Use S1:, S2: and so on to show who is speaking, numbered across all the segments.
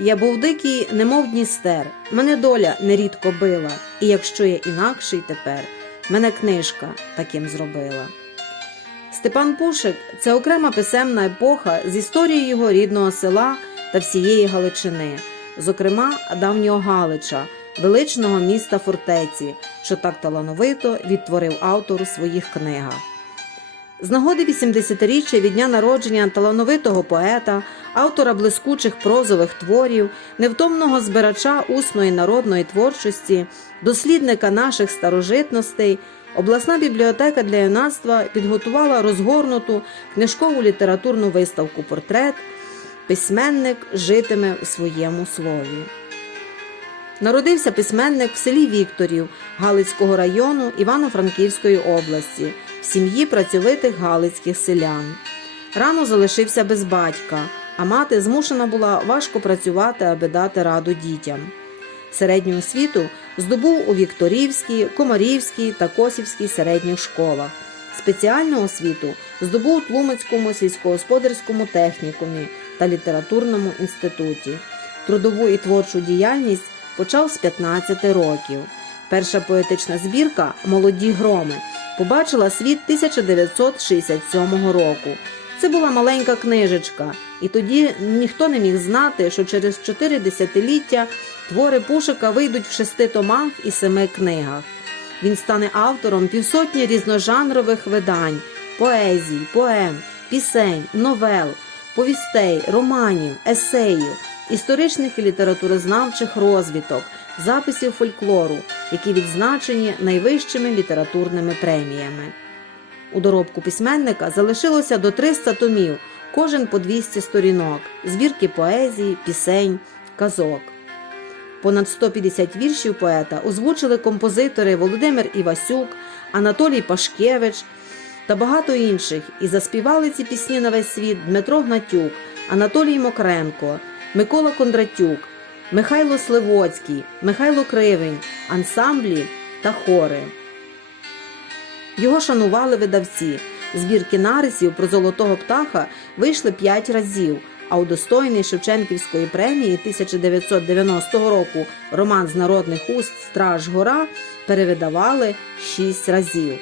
S1: Я був дикий, немов Дністер, мене доля нерідко била, і якщо я інакший тепер, мене книжка таким зробила. Степан Пушик це окрема писемна епоха з історією його рідного села та всієї Галичини, зокрема давнього Галича, величного міста фортеці, що так талановито відтворив автор у своїх книгах. З нагоди 80-річчя від дня народження талановитого поета, автора блискучих прозових творів, невтомного збирача усної народної творчості, дослідника наших старожитностей, обласна бібліотека для юнацтва підготувала розгорнуту книжкову літературну виставку Портрет Письменник житиме у своєму слові. Народився письменник в селі Вікторів Галицького району Івано-Франківської області в сім'ї працьовитих галицьких селян. Рано залишився без батька, а мати змушена була важко працювати, аби дати раду дітям. Середню освіту здобув у Вікторівській, Комарівській та Косівській середніх школах. Спеціальну освіту здобув у Тлумацькому сільськогосподарському технікумі та літературному інституті. Трудову і творчу діяльність почав з 15 років. Перша поетична збірка Молоді громи побачила світ 1967 року. Це була маленька книжечка, і тоді ніхто не міг знати, що через чотири десятиліття твори Пушика вийдуть в шести томах і семи книгах. Він стане автором півсотні різножанрових видань, поезій, поем, пісень, новел, повістей, романів, есеїв, історичних і літературознавчих розвиток, записів фольклору, які відзначені найвищими літературними преміями. У доробку письменника залишилося до 300 томів, кожен по 200 сторінок, збірки поезії, пісень, казок. Понад 150 віршів поета озвучили композитори Володимир Івасюк, Анатолій Пашкевич та багато інших, і заспівали ці пісні на весь світ Дмитро Гнатюк, Анатолій Мокренко, Микола Кондратюк, Михайло Сливоцький, Михайло Кривень, ансамблі та хори. Його шанували видавці. Збірки нарисів про золотого птаха вийшли п'ять разів, а удостоєний Шевченківської премії 1990 року роман з народних уст Страж Гора перевидавали шість разів.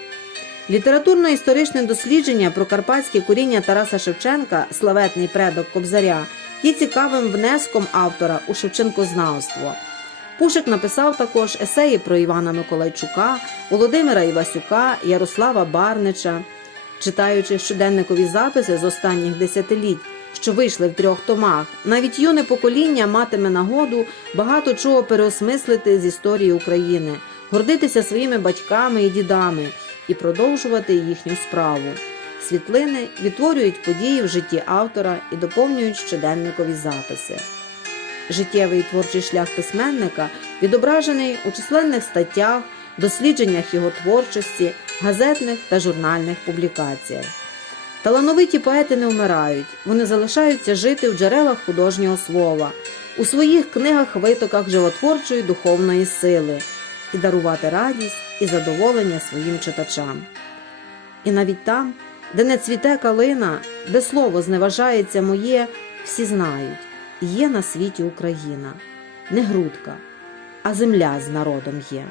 S1: Літературно-історичне дослідження про карпатське коріння Тараса Шевченка, славетний предок Кобзаря, є цікавим внеском автора у Шевченкознавство. Пушик написав також есеї про Івана Миколайчука, Володимира Івасюка, Ярослава Барнича. Читаючи щоденникові записи з останніх десятиліть, що вийшли в трьох томах, навіть юне покоління матиме нагоду багато чого переосмислити з історії України, гордитися своїми батьками і дідами і продовжувати їхню справу. Світлини відтворюють події в житті автора і доповнюють щоденникові записи. Життєвий творчий шлях письменника відображений у численних статтях, дослідженнях його творчості, газетних та журнальних публікаціях. Талановиті поети не вмирають, вони залишаються жити в джерелах художнього слова, у своїх книгах витоках животворчої духовної сили і дарувати радість і задоволення своїм читачам. І навіть там, де не цвіте калина, де слово зневажається моє, всі знають, є на світі Україна, не грудка, а земля з народом є.